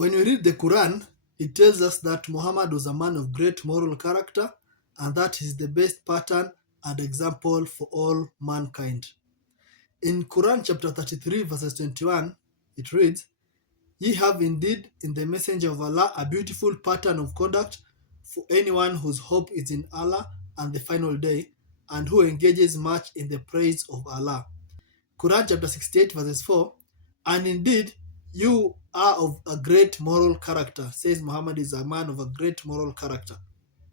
When we read the Quran, it tells us that Muhammad was a man of great moral character and that he is the best pattern and example for all mankind. In Quran chapter 33, verses 21, it reads, Ye have indeed in the messenger of Allah a beautiful pattern of conduct for anyone whose hope is in Allah and the final day, and who engages much in the praise of Allah. Quran chapter 68, verses 4, and indeed you are of a great moral character, says Muhammad is a man of a great moral character.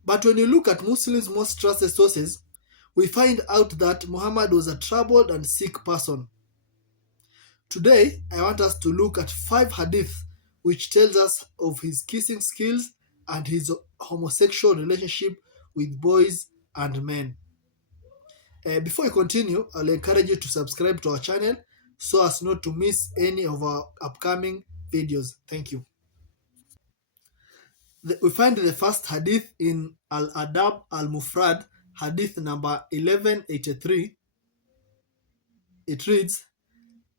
But when you look at Muslims' most trusted sources, we find out that Muhammad was a troubled and sick person. Today, I want us to look at 5 hadith which tells us of his kissing skills and his homosexual relationship with boys and men. Before we continue, I'll encourage you to subscribe to our channel so as not to miss any of our upcoming videos. Thank you. We find the first hadith in Al-Adab Al-Mufrad, hadith number 1183. It reads,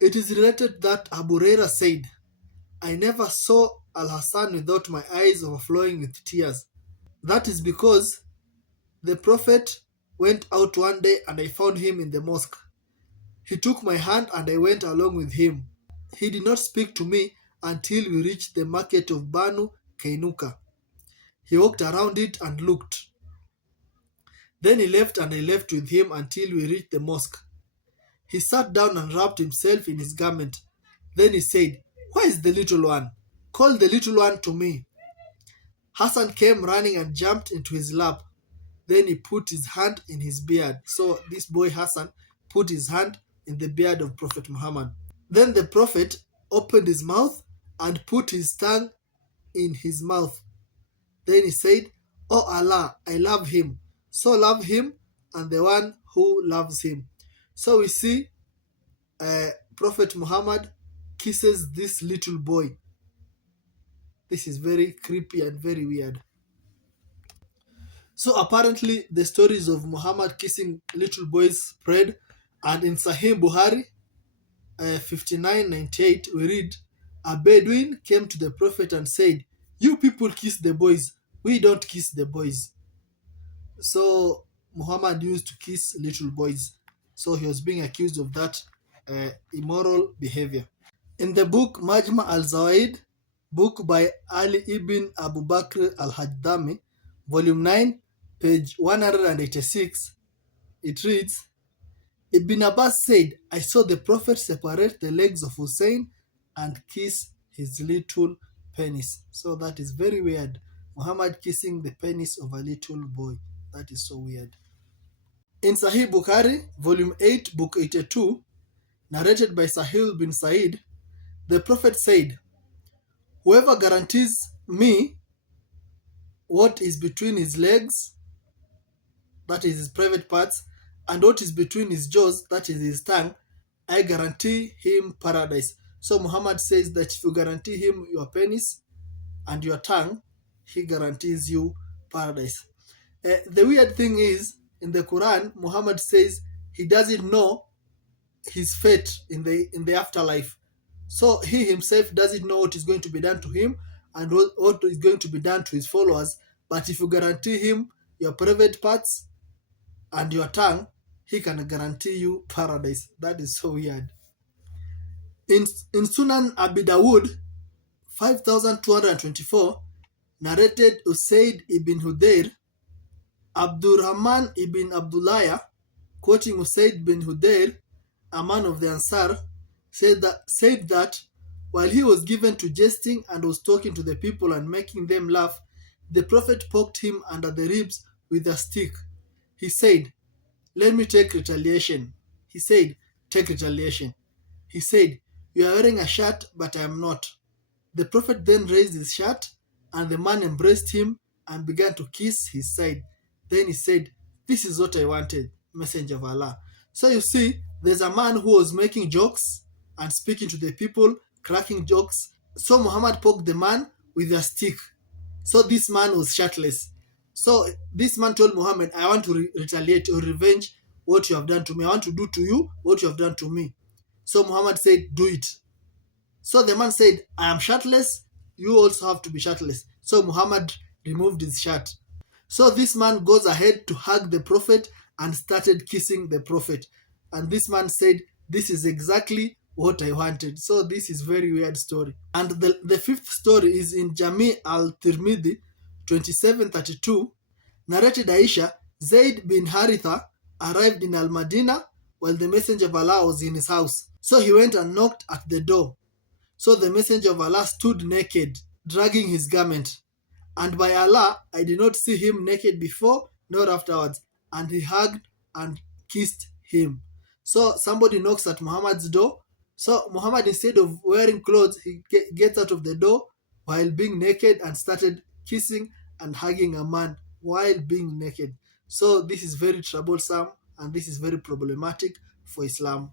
It is related that Abu Hurairah said, I never saw Al-Hassan without my eyes overflowing with tears. That is because the Prophet went out one day and I found him in the mosque. He took my hand and I went along with him. He did not speak to me until we reached the market of Banu Kainuka. He walked around it and looked. Then he left and I left with him until we reached the mosque. He sat down and wrapped himself in his garment. Then he said, Where is the little one? Call the little one to me. Hassan came running and jumped into his lap. Then he put his hand in his beard. So this boy Hassan put his hand in the beard of Prophet Muhammad. Then the Prophet opened his mouth and put his tongue in his mouth. Then he said, Oh Allah, I love him. So love him and the one who loves him. So we see Prophet Muhammad kisses this little boy. This is very creepy and very weird. So apparently the stories of Muhammad kissing little boys spread, and in Sahih Bukhari 5998 we read, a Bedouin came to the Prophet and said, You people kiss the boys, we don't kiss the boys. So Muhammad used to kiss little boys. So he was being accused of that immoral behavior. In the book Majma al-Zawaid, book by Ali ibn Abu Bakr al-Hajdami, volume 9, page 186, it reads, Ibn Abbas said, I saw the Prophet separate the legs of Hussein and kiss his little penis. So that is very weird. Muhammad kissing the penis of a little boy. That is so weird. In Sahih Bukhari, volume 8, book 82, narrated by Sahil bin Said, the Prophet said, Whoever guarantees me what is between his legs, that is his private parts, and what is between his jaws, that is his tongue, I guarantee him paradise. So Muhammad says that if you guarantee him your penis and your tongue, he guarantees you paradise. The weird thing is, in the Quran, Muhammad says he doesn't know his fate in the afterlife. So he himself doesn't know what is going to be done to him and what is going to be done to his followers. But if you guarantee him your private parts and your tongue, he can guarantee you paradise. That is so weird. In Sunan Abi Dawud 5224, narrated Usaid ibn Hudayr, Abdurrahman ibn Abdullah, quoting Usaid bin Hudayr, a man of the Ansar, said that while he was given to jesting and was talking to the people and making them laugh, the Prophet poked him under the ribs with a stick. He said, Let me take retaliation. He said, Take retaliation. He said, You are wearing a shirt, but I am not. The Prophet then raised his shirt, and the man embraced him and began to kiss his side. Then he said, This is what I wanted, Messenger of Allah. So you see, there's a man who was making jokes and speaking to the people, cracking jokes. So Muhammad poked the man with a stick. So this man was shirtless. So this man told Muhammad, I want to retaliate or revenge what you have done to me. I want to do to you what you have done to me. So Muhammad said, Do it. So the man said, I am shirtless you also have to be shirtless. So Muhammad removed his shirt. So this man goes ahead to hug the Prophet and started kissing the Prophet. And this man said, "This is exactly what I wanted." So this is very weird story. And the fifth story is in Jami al-Tirmidhi 2732. Narrated Aisha, Zayd bin Haritha arrived in Al-Madinah while the Messenger of Allah was in his house. So he went and knocked at the door. So the Messenger of Allah stood naked, dragging his garment. And by Allah, I did not see him naked before nor afterwards. And he hugged and kissed him. So somebody knocks at Muhammad's door. So Muhammad, instead of wearing clothes, he gets out of the door while being naked and started kissing and hugging a man while being naked. So this is very troublesome and this is very problematic for Islam.